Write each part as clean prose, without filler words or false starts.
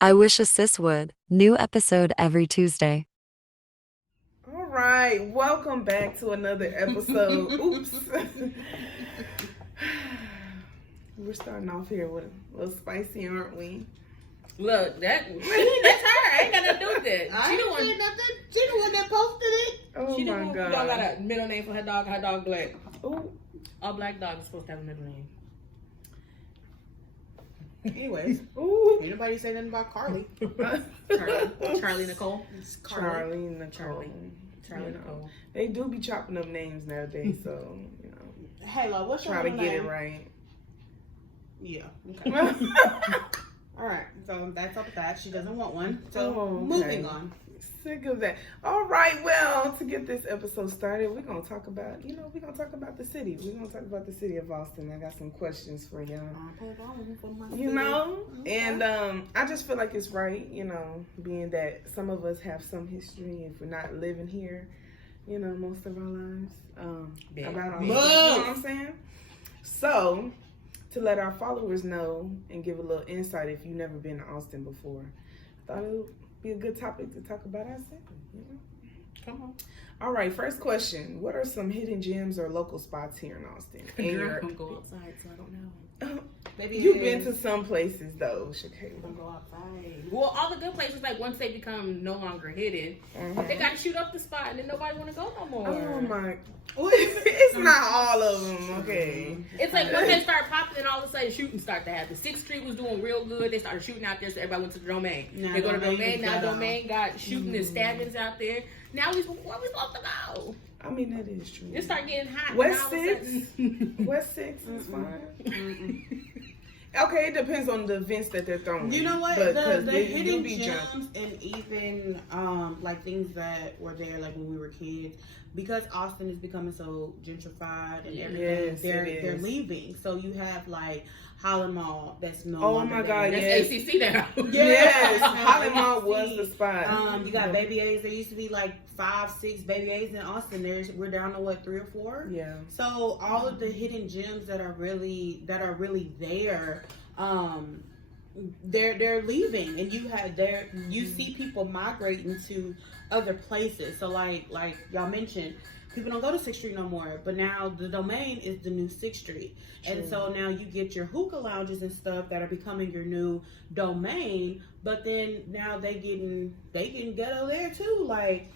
I wish a sis would. New episode every Tuesday. All right, welcome back to another episode. Oops. We're starting off here with a little spicy, aren't we? Look, that's her. I ain't got nothing to do with that. I ain't saying nothing. She the one that posted it. Oh She the my one who god. don't got a middle name for her dog. Her dog black. Ooh. All black dogs are supposed to have a middle name. Anyways, Ooh. ain't nobody say nothing about Carly. Charlie Nicole. It's Carly. Charlie and Nicole. Charlie You know, Nicole. they do be chopping up names nowadays, so you know, Hey, love, what's your try to middle get name? it right. Yeah. Okay. All right. So that's up with that. She doesn't want one. So Oh, okay. moving on. Sick of that. All right, well, to get this episode started, we're gonna talk about, the city. We're gonna talk about the city of Austin. I got some questions for y'all. You know, and I just feel like it's right, being that some of us have some history if we're not living here, most of our lives, about Austin. You know what I'm saying? So, to let our followers know and give a little insight if you've never been to Austin before, I thought it would be a good topic to talk about our city. Come on. All right, first question. What are some hidden gems or local spots here in Austin? Girl, don't go outside, so I don't know. Maybe You've been to some places though, Shakayla. Don't go outside. Well, all the good places, like once they become no longer hidden, they got to shoot up the spot, and then nobody want to go no more. Oh my! It's not all of them, okay? It's like once they start popping, then all of a sudden shooting start to happen. 6th Street was doing real good. They started shooting out there, so everybody went to the Domain. Now They go to Domain Domain. is Now better. Domain got shooting and stabbings out there. Now where we supposed to go? I mean, that is true. It start getting hot. West and all of a sudden- West 6 is fine. Okay, it depends on the events that they're throwing. You know what? But, The 'cause they do hidden be gems jumping. and even like things that were there like when we were kids, because Austin is becoming so gentrified and everything. Yes, they're it is. they're leaving. So you have like Holland Mall that's no Oh longer my there. God, That's yes. ACC now. Yes, Yeah. Holland Mall was the spot. You got Baby A's. There used to be like 5, 6 Baby A's in Austin. We're down to what, 3 or 4? Yeah. So all of the hidden gems that are really there, they're leaving, and you see people migrating to other places. So like y'all mentioned, people don't go to 6th Street no more, but now the Domain is the new 6th Street. True. And so now you get your hookah lounges and stuff that are becoming your new Domain, but then now they getting ghetto there too. Like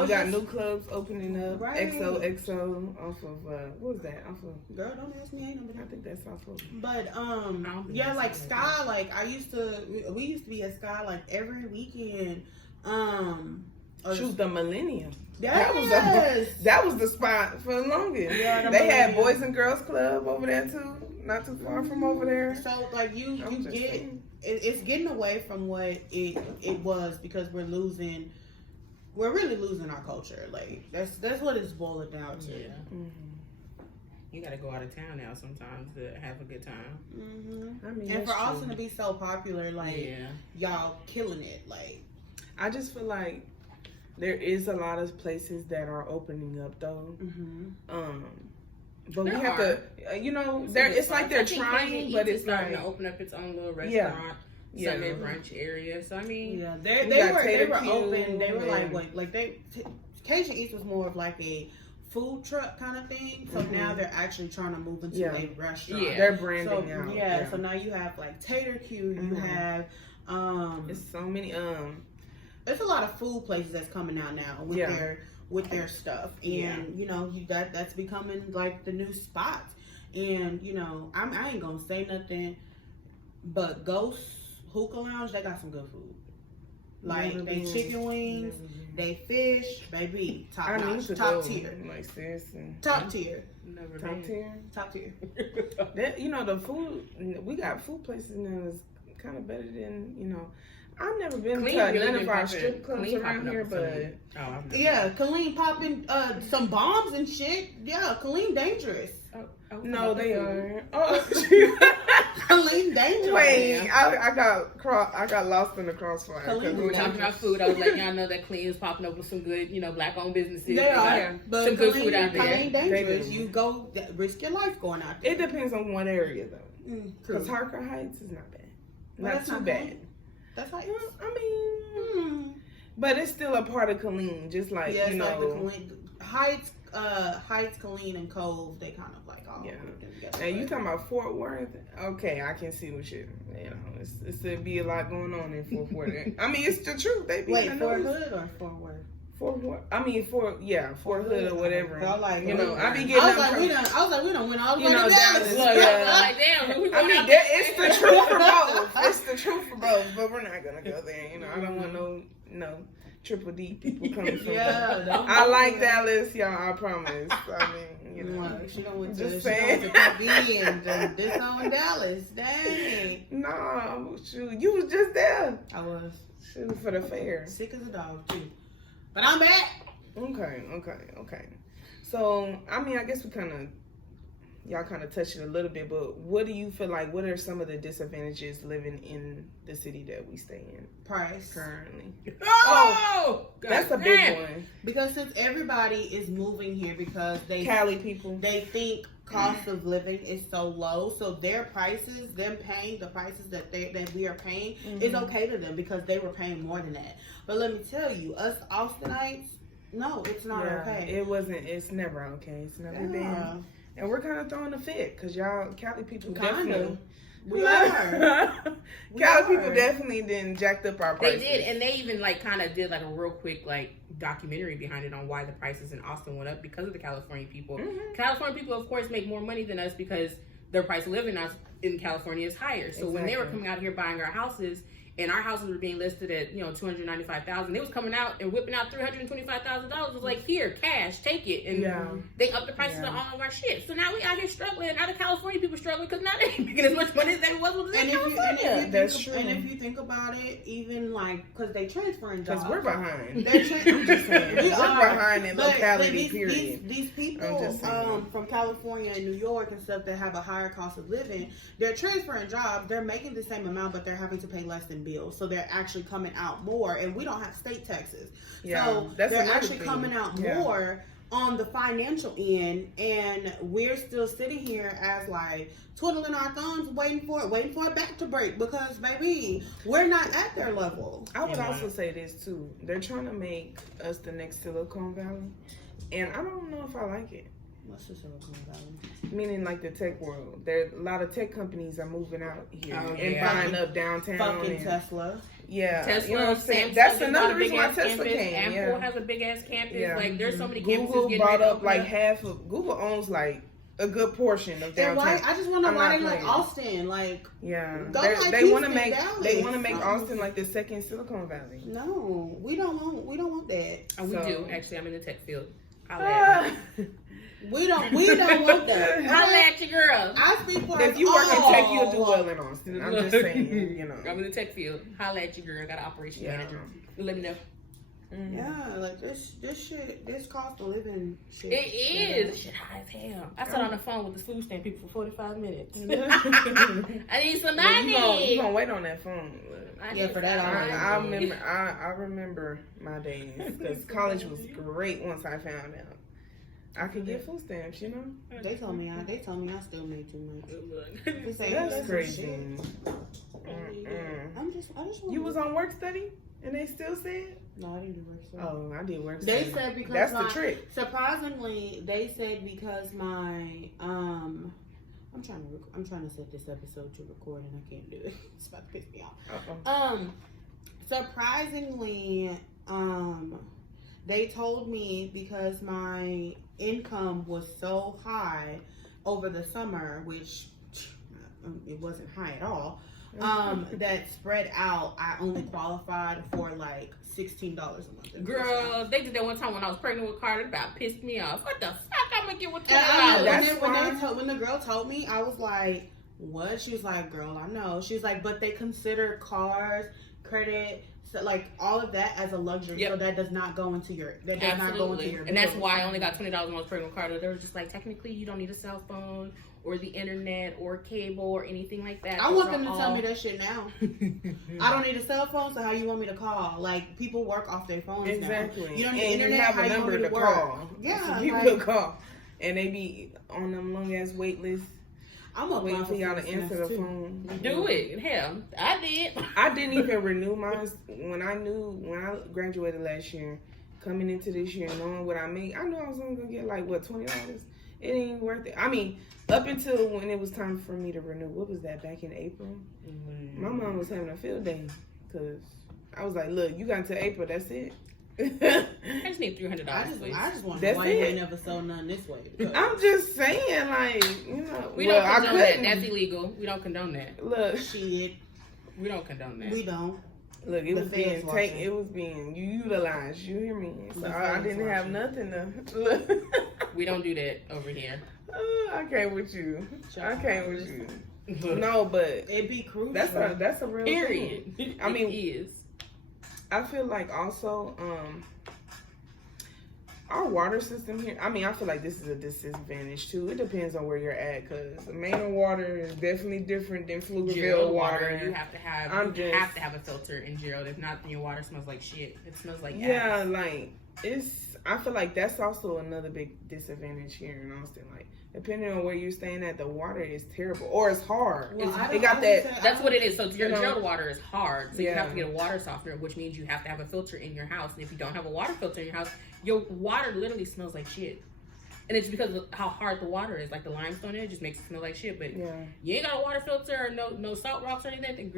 We got new clubs opening up. Right. XOXO off of what was that? Off of girl, don't ask me, ain't nobody. I think that's off of. But don't think yeah, that's like something Sky, like we used to be at Sky like every weekend. Shoot, the Millennium. Yes. That was the spot for the longest. Yeah, the they had Millennium. Boys and Girls Club over there too, not too far from over there. So like you I'm just get saying. it's getting away from what it was, because we're really losing our culture. Like that's what it's boiling down to. Yeah. Mm-hmm. You gotta go out of town now sometimes to have a good time. Mm-hmm. I mean, And that's for Austin true. to be so popular, like y'all killing it. Like I just feel like there is a lot of places that are opening up though. But There we have are. to, it's like they're trying, but it's starting like to open up its own little Yeah. restaurant, Yeah. Sunday brunch area. So I mean, yeah, We they got were Tater open. They Cube were like and- what, like Cajun East was more of like a food truck kind of thing. So now they're actually trying to move into Yeah. a restaurant. Yeah. they're branding So out. yeah, so now you have like Tater Q. You have It's so many there's a lot of food places that's coming out now with their stuff, and that's becoming like the new spot. And I ain't gonna say nothing, but Ghost Hookah Lounge, they got some good food. Like Never they been. chicken wings, they fish, baby, top I need notch, to top go, tier, like seriously. top tier, never Top been. tier. top tier. That the food we got food places now is kind of better than I've never been Clean to really none been of our popping- strip clubs Clean around popping up here, with but some- I've never Yeah, Colleen popping some bombs and shit. Yeah, Colleen dangerous. no, they aren't. Oh, Colleen dangerous. wait, I got lost in the crossfire. Colleen We were talking about food. I was letting y'all know that Clean is popping up with some good, black-owned businesses. They are, got but some good Colleen, food out there. Colleen dangerous. They do. You go risk your life going out there. It depends on what area though, True. because Harker Heights is not bad, Well, not that's too not bad. bad. That's Heights. I mean, but it's still a part of Killeen, just like, yeah, you know. like the Killeen, Heights, Killeen, and Cove, they kind of like all together. Now you talking about Fort Worth? Okay, I can see what you know. It's there be a lot going on in Fort Worth. I mean, it's the truth. They be Wait, Fort Hood or Fort Worth? Fort Worth. I mean, Fort Hood or whatever. I like, you know, I be getting. I was like, we don't win all the way to Dallas. Like, damn. I mean, it's the truth for both. It's the truth for both, but we're not gonna go there. You know, I don't want no triple D people coming from. I like Dallas, y'all. I promise. I mean, you know, she don't want to say and this on Dallas. Dang. No, shoot, you was just there. I was. Shoot, for the fair. Sick as a dog too. But I'm back. Okay. So, I mean, I guess y'all kind of touched it a little bit, but what do you feel like, what are some of the disadvantages living in the city that we stay in? Price. Currently. Oh! That's a big one. Because since everybody is moving here because Cali people. They think cost of living is so low, so their prices, them paying the prices that we are paying is okay to them because they were paying more than that. But let me tell you, us Austinites, no, it's not okay. It's never okay. It's never been. And we're kind of throwing a fit because y'all Cali people definitely. We are. Cali people definitely didn't jacked up our prices. They did, and they even like kind of did like a real quick like documentary behind it on why the prices in Austin went up because of the California people. California people, of course, make more money than us because their price of living in California is higher. So when they were coming out here buying our houses, and our houses were being listed at $295,000, they was coming out and whipping out $325,000. Was like, here, cash, take it, and they upped the prices on all of our shit. So now we out here struggling. Now the California people struggling because now they ain't making as much money as they was in California. And if you think about it, even like because they transferring jobs, because we're behind. I'm just saying, we're behind in locality. Period. These people from California and New York and stuff that have a higher cost of living, they're transferring jobs. They're making the same amount, but they're having to pay less than bills, so they're actually coming out more, and we don't have state taxes, so they're actually coming out more on the financial end, and we're still sitting here as like twiddling our thumbs, waiting for it back to break because baby, we're not at their level. I would also say this too: they're trying to make us the next Silicon Valley, and I don't know if I like it. What's the Silicon Valley? Meaning like the tech world. There a lot of tech companies are moving out here and buying up downtown. Fucking Tesla. Yeah. Tesla, you know what I'm saying? Samsung, That's another reason why Tesla campus. came. Apple has a big ass campus. Yeah. Like there's so many Google campuses getting bought ready to up open like up. half of Google owns like a good portion of downtown. Why? I just want to know why they like Austin. Like they want to make Austin like the second Silicon Valley. No, we don't want that. We do. Actually, I'm in the tech field. We don't want that. Holla at your girl. I speak for if you work in tech, you'll do well in Austin. I'm just saying, I'm in the tech field. Holla at your girl. Got an operation manager. Let me know. Mm-hmm. Yeah, like this shit, this cost of living shit. It is. Shit high as hell. I sat on the phone with the food stamp people for 45 minutes. I need some money. You gonna wait on that phone? For that, I remember my days because college was great once I found out I could get food stamps. You know, they told me I still made too much. That's crazy. I just you was on work study and they still said. No, I didn't do work study. Oh, I did work study. They said because that's the trick. Surprisingly, they said because my I'm trying to set this episode to record and I can't do it. It's about to piss me off. Surprisingly, they told me because my income was so high over the summer, which it wasn't high at all. That spread out, I only qualified for like $16 a month. Girl, they did that one time when I was pregnant with Carter. About pissed me off. What the fuck? I'm gonna get with $20. When the girl told me, I was like, "What?" She was like, "Girl, I know." She's like, "But they consider cars, credit, so like all of that as a luxury, so that does not go into your And that's why I only got $20 when I was pregnant with Carter. They were just like, technically, you don't need a cell phone or the internet or cable or anything like that. I want them to tell me that shit now. I don't need a cell phone, so how you want me to call? Like, people work off their phones now. Exactly. You don't need internet, you have how a number to call. Yeah. So people will call. And they be on them long ass wait lists. I'm gonna waiting for y'all to answer the phone. Do it. Hell, I did. I didn't even renew mine when I graduated last year. Coming into this year, knowing what I made, I knew I was only gonna get like what, $20. It ain't worth it. I mean, up until when it was time for me to renew. What was that? Back in April. My mom was having a field day because I was like, "Look, you got until April. That's it." I just need $300. I just want That's why you it. ain't never sold none this way. I'm just saying, like, you know, We don't condone that. That's illegal. We don't condone that. Look, Shit, We don't condone that. we don't. look, it The was feds being watching. taken. It was being utilized. You hear me? So The I feds didn't have watching. nothing to. Look. We don't do that over here. I can't with you. I can't with you. But No, but It'd be crucial. that's a real period. thing. I mean, it is. I feel like also our water system here. I mean, I feel like this is a disadvantage too. It depends on where you're at, because the main water is definitely different than Pflugerville Gerald water. You have to have. Have to have a filter in Gerald. If not, then your water smells like shit. It smells like Yeah, ass. like I feel like that's also another big disadvantage here in Austin. Like, depending on where you're staying at, the water is terrible or it's hard. Well, It got that. That's what it is. So your You know? Gerald water is hard. So you have to Yeah. get a water softener, which means you have to have a filter in your house. And if you don't have a water filter in your house, your water literally smells like shit. And it's because of how hard the water is. Like the limestone in it just makes it smell like shit. But Yeah, you ain't got a water filter or no salt rocks or anything.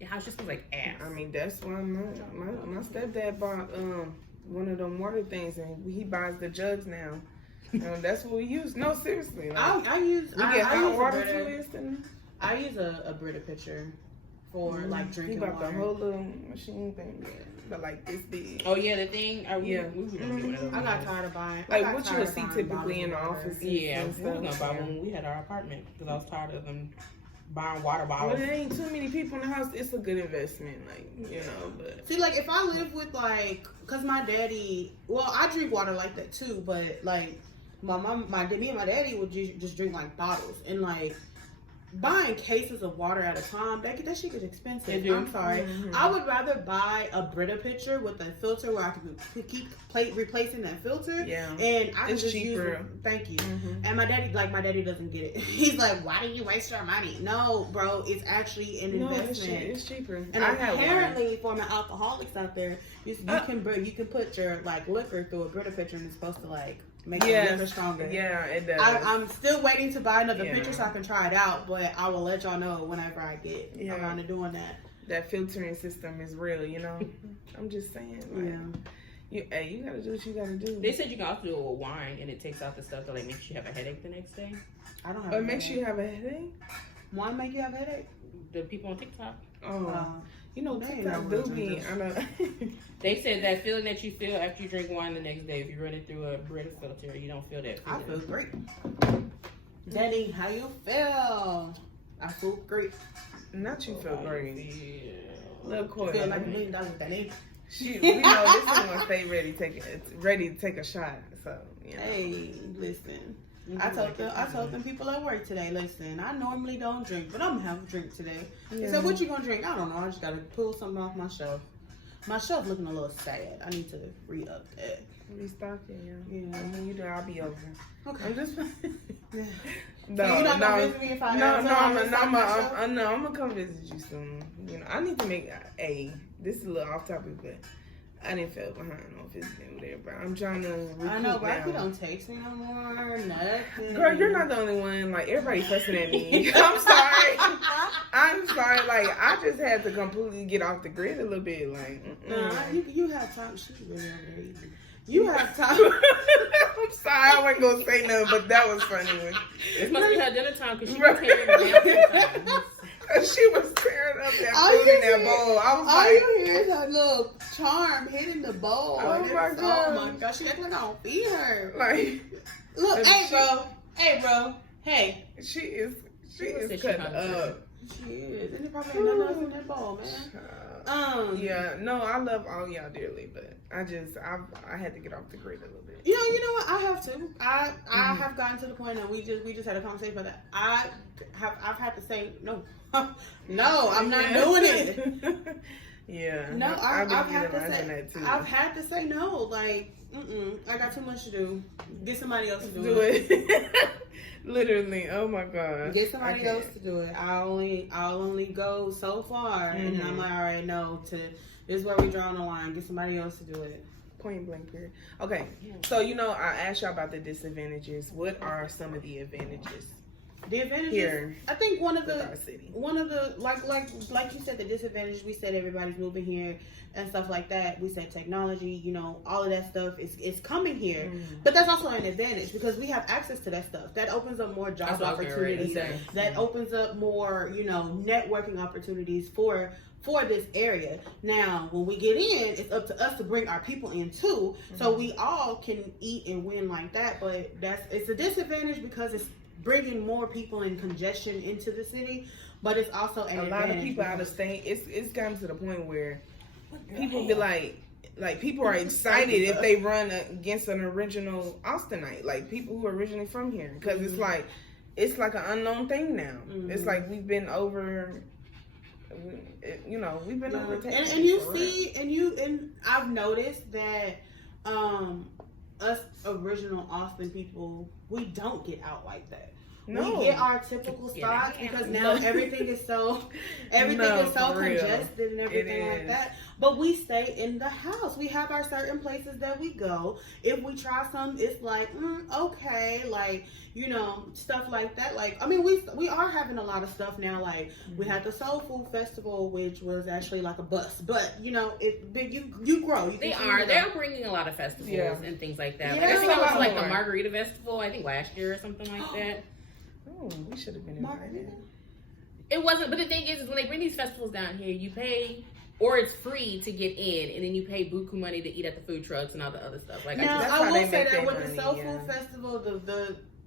Your house just smells like ass. I mean that's why my stepdad bought one of them water things, and he buys the jugs now. That's what we use. No, seriously. Like, I use. we I get hot use water a Brita. to this, and I use a Brita pitcher for like he drinking bought water. the whole little machine thing, but like this big. Oh yeah, the thing. Yeah. We were gonna get one of those. I got tired of buying. Like what you would see typically in the office. Yeah, and we were gonna stuff. buy one when we had our apartment because I was tired of them buying water But bottles. it ain't too many people in the house. It's a good investment, like, you know. But See, like if I live with like, cause my daddy, well, I drink water like that too, but like my mom, me and my daddy would just drink like bottles, and like buying cases of water at a time, that shit gets expensive. It do. I'm sorry. Mhm. I would rather buy a Brita pitcher with a filter where I can keep replacing that filter. yeah, And I can It's just cheaper. use it. Thank you. Mhm. And my daddy doesn't get it. He's like, why do you waste your money? No, bro, it's actually an No, investment. it's cheaper. And I have one. apparently, for my alcoholics out there, you can put your like liquor through a Brita pitcher, and it's supposed to like make the liquor stronger. Yeah, it does. I'm still waiting to buy another Yeah. pitcher so I can try it out, but I will let y'all know whenever I get Yeah. around to doing that. That filtering system is real, you know. I'm just saying, like, you gotta do what you gotta do. They said you can also do it with wine, and it takes out the stuff that like makes you have a headache the next day. I don't have. But a it makes headache. you have a headache. Wine make you have a headache? The people on TikTok, Oh, you know, they ain't TikTok no do real be. drinkers. I know. they said that feeling that you feel after you drink wine the next day, if you run it through a Brita filter, you don't feel that I feeling. feel great. Daddy, how you feel? I feel great. Not you feel great. Yeah. Little Coia. Feel like $1 million, Daddy. We know this is gonna stay ready to take a shot. So, you know. Hey, listen. I told them people at work today, listen, I normally don't drink, but I'm gonna have a drink today. They Yeah. said, what you gonna drink? I don't know. I just gotta pull something off my shelf. My shelf looking a little sad. I need to re-up that. Restocking, yeah. Yeah. I mean, you know, I'll be over. Okay. I'm just. Yeah. No, So you're not no, gonna visit me if I no, have no, time I'm to stock my shelf? I'm gonna come visit you soon. You know, I need to make this is a little off topic, but I didn't feel behind on visiting with everybody. I'm trying to recoup I know, but now. you don't text me no more, nothing. Girl, you're not the only one. Like, everybody fussing at me. I'm sorry. I'm sorry. Like, I just had to completely get off the grid a little bit. Like, Nah, you have time. She's really over there easy. You have time. I'm sorry. I wasn't gonna say nothing, but that was funny. This must be her dinner time because she Right. was tearing it down. She was tearing up that All food you in that hear- bowl. I was All like, you hear is her little charm hitting the bowl. Oh And my it's- God. Oh my god, she act like I don't feed her. like, Look, And hey she- bro, hey. she is said she cut hungry. up. She is, and there probably ain't nothing else in that bowl, man. Yeah, no, I love all y'all dearly, but I had to get off the grid a little bit. You know what? I have to. I have gotten to the point that we just had a conversation about that. I've had to say no, no, I'm not doing it. Yeah. No, I've had to utilizing say, that too. I've had to say no. Like, I got too much to do. Get somebody else to do it. Literally. Oh my god. Get somebody else to do it. I'll only go so far, and I'm like, all right, no. This is where we draw the line. Get somebody else to do it. Point blank period. Okay. So I asked y'all about the disadvantages. What are some of the advantages? The advantages Here, I think one of the like you said, the disadvantage, we said everybody's moving here and stuff like that. We said technology, all of that stuff is coming here. But that's also an advantage because we have access to that stuff. That opens up more job opportunities. That opens up more, networking opportunities for this area. Now, when we get in, it's up to us to bring our people in too, so we all can eat and win like that. But it's a disadvantage because it's bringing more people and congestion into the city, but it's also an advantage. A lot of people out of state. It's gotten to the point where people be like people are excited if they run against an original Austinite, like people who are originally from here, because it's like an unknown thing now. It's like we've been over. We've been overtaken. And I've noticed that us original Austin people, we don't get out like that. No. We get our typical spots because now everything is so congested and everything like that. But we stay in the house. We have our certain places that we go. If we try some, it's like, okay, like, stuff like that. Like, I mean, we are having a lot of stuff now. Like, we had the Soul Food Festival, which was actually like a bust. But, you grow. They're bringing a lot of festivals and things like that. Like, I think it was like the Margarita Festival, I think last year or something like that. Oh, we should have been invited. It wasn't, but the thing is when they bring these festivals down here, you pay, or it's free to get in, and then you pay buku money to eat at the food trucks and all the other stuff. Like, now, I will say that with the Soul Food Festival,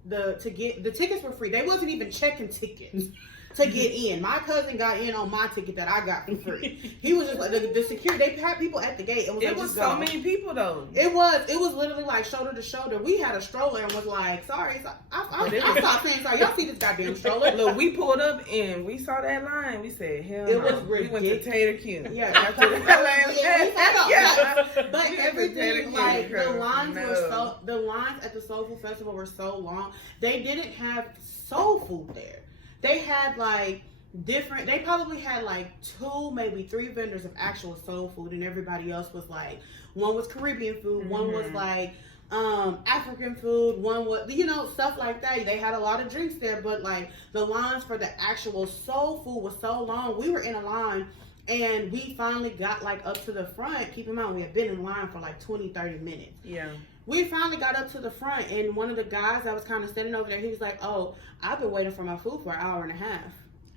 the tickets were free. They wasn't even checking tickets to get in. My cousin got in on my ticket that I got for free. He was just like the security. They had people at the gate. It was so many people though. It was literally like shoulder to shoulder. We had a stroller and was like, sorry. So I stopped saying sorry. Y'all see this goddamn stroller? Look, we pulled up and we saw that line. We said, hell no. It was ridiculous. We went to Tater Q. Yeah. But everything, like the lines at the Soul Food Festival were so long. They didn't have soul food there. They had they probably had 2, maybe 3 vendors of actual soul food, and everybody else was one was Caribbean food, one was African food, one was, stuff like that. They had a lot of drinks there, but the lines for the actual soul food was so long. We were in a line and we finally got up to the front. Keep in mind, we had been in line for 20, 30 minutes. Yeah. We finally got up to the front, and one of the guys that was kind of standing over there, he was like, oh, I've been waiting for my food for an hour and a half.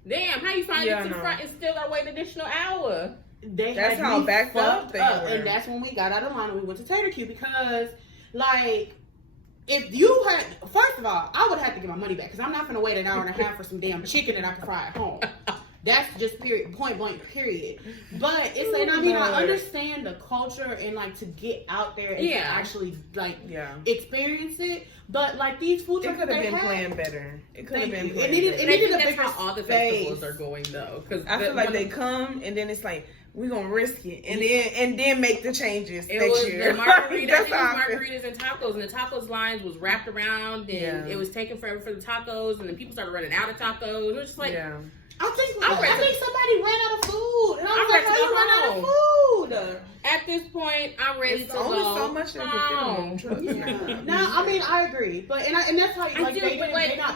Damn, how you finally get to the front and still got to wait an additional hour? That's how backed up they were. And that's when we got out of line and we went to Tater Q because, if you had, first of all, I would have to get my money back because I'm not going to wait an hour and a half for some damn chicken that I can fry at home. That's just point blank, period. But it's I understand the culture and to get out there and to actually experience it. But these food trucks, it could have been planned better. It could have been planned better. It needed a bigger that's how all the festivals are going though. Because I feel like they come and then it's we're gonna risk it and then make the changes next year. The margaritas and tacos, and the tacos lines was wrapped around, and it was taking forever for the tacos, and then people started running out of tacos. It was just I think somebody ran out of food. And I was like, how you run out of food? At this point, I'm ready to go. So much that can fit on trucks. No, I mean, I agree. But that's how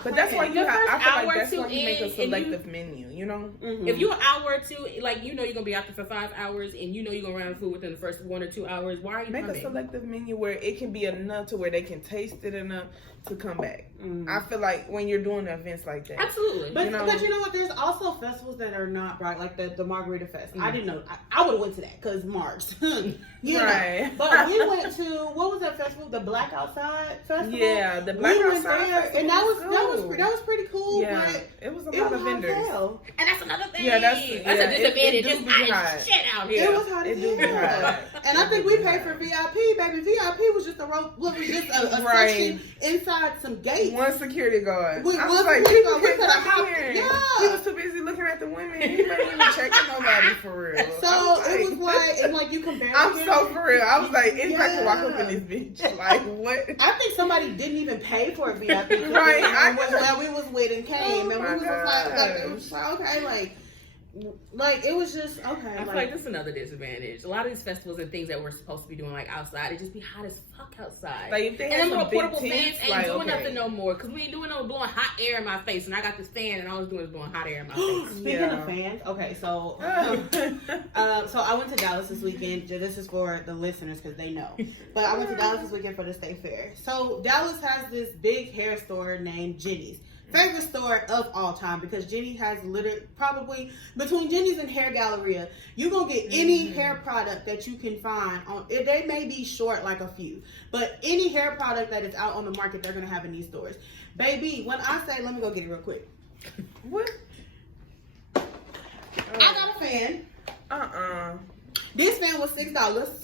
but that's why you have, I feel like that's why you make a selective menu, Mm-hmm. If you're an hour or two, you're going to be out there for 5 hours and you're going to run out of food within the first 1 or 2 hours, why are you coming? Make a selective menu where it can be enough to where they can taste it enough to come back. Mm-hmm. I feel like when you're doing events like that. Absolutely. But you know what? There's also festivals that are not bright, like the Margarita Fest. I didn't know. I would have went to that because March. Right. But we went to, what was that festival? The Black Outside Festival? Yeah, the Black Outside Festival. And that was pretty cool. Yeah, but it was a lot of vendors. And that's another thing. Yeah, that's a disadvantage. It's hot as shit out here. It was hot as hell. And I think we paid for VIP, baby. VIP was just a section inside some gates. One security guard. We I was like, people could couldn't have come here. Yeah. He was too busy looking at the women. He wasn't even checking nobody for real. So it was like, and like you can barely. I'm so for real. I was like, it's like to walk up in this bitch. Like what? I think somebody didn't even pay for a VIP. Right. That we was with and came, and we was like, it was like, okay, like it was just okay. I feel like this is another disadvantage. A lot of these festivals and things that we're supposed to be doing like outside, it just be hot as fuck outside. Like if they and had them some little big portable tents, fans ain't doing nothing no more because we ain't doing no blowing hot air in my face, and I got this fan, and all I was doing is blowing hot air in my face. Speaking of fans, okay, so so I went to Dallas this weekend. This is for the listeners because they know. But I went to Dallas this weekend for the state fair. So Dallas has this big hair store named Jenny's. Favorite store of all time because Jenny has literally probably between Jenny's and Hair Galleria, you're gonna get any hair product that you can find on. They may be short like a few, but any hair product that is out on the market, they're gonna have in these stores. Baby, when I say, let me go get it real quick. What? I got a fan. This fan was $6.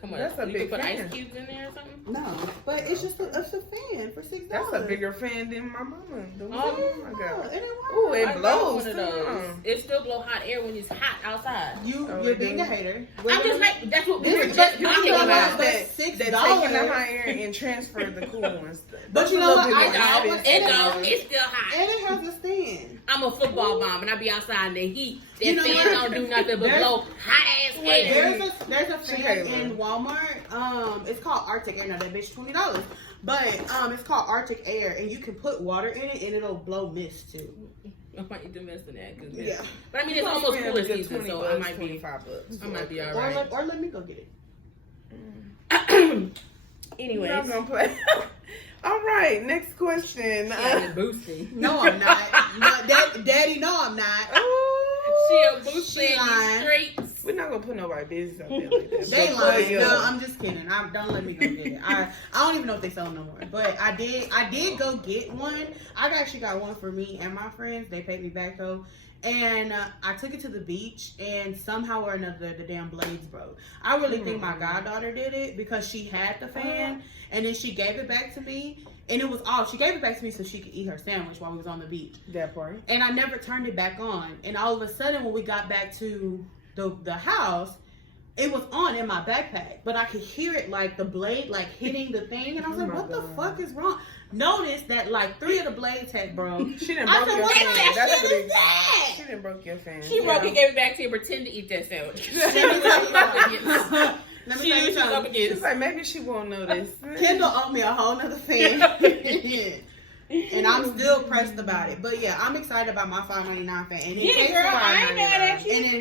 Come on, That's a you big can put fan. ice cubes in there or something. No, but it's just it's a fan for $6. That's a bigger fan than my mama. The one I got. Ooh, it I got blows. one of those. It still blow hot air when it's hot outside. You're being a hater. I'm just like that's what we were This just is talking $6. about. That $6. taking the hot air and transfer the cool ones. But you know what? It's still hot. And it has a stand. I'm a football mom and I be outside in the heat. That You know fan what? don't do nothing but blow hot ass air. There's a fan in Walmart. It's called Arctic Air. Now that bitch $20. But it's called Arctic Air, and you can put water in it, and it'll blow mist too. I might need to invest in that. Yeah. But I mean, it's almost cooler season, so I might be $25. I might be all right. Or let me go get Anyways. You're not gonna play. All right, next question. Boosting. No, I'm not. Daddy, no, I'm not. She a boosting streets. We're not gonna put nobody business out there like that. They lying. No, I'm just kidding. Don't let me go get it. I don't even know if they sell them no more. But I did go get one. I actually got one for me and my friends. They paid me back though. And I took it to the beach, and somehow or another, the damn blades broke. I really think my goddaughter did it because she had the fan, and then she gave it back to me, and it was off. She gave it back to me so she could eat her sandwich while we was on the beach. That part. And I never turned it back on. And all of a sudden, when we got back to the house, it was on in my backpack, but I could hear it like the blade like hitting the thing, and I was like, "What the fuck is wrong?" Noticed that like 3 of the blades had broke. She didn't broke your fan. That's what it said. She didn't broke your fan. She broke it, gave it back to you, and pretend to eat that sandwich. Let me tell you something. She's like, maybe she won't notice. Kendall owed me a whole nother fan. And I'm still pressed about it. But yeah, I'm excited about my $5.99 fan.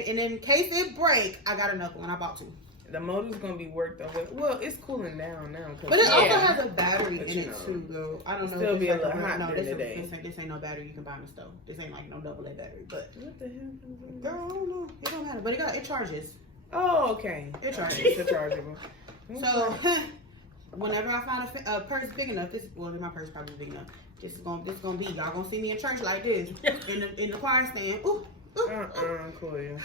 And in case it break, I got another one. I bought 2. The motor's gonna be worked on. Well, it's cooling down now. But it also has a battery in it too, though. I don't know. Still if be a like little hot no, today. this ain't no battery you can buy in the store. This ain't like no AA battery. But What the hell? girl, I don't know. It don't matter. But it charges. Oh, okay. It charges. It's rechargeable. So whenever I find a purse big enough, my purse probably big enough. This is gonna be y'all gonna see me in church like this in the choir stand. Ooh, Coia.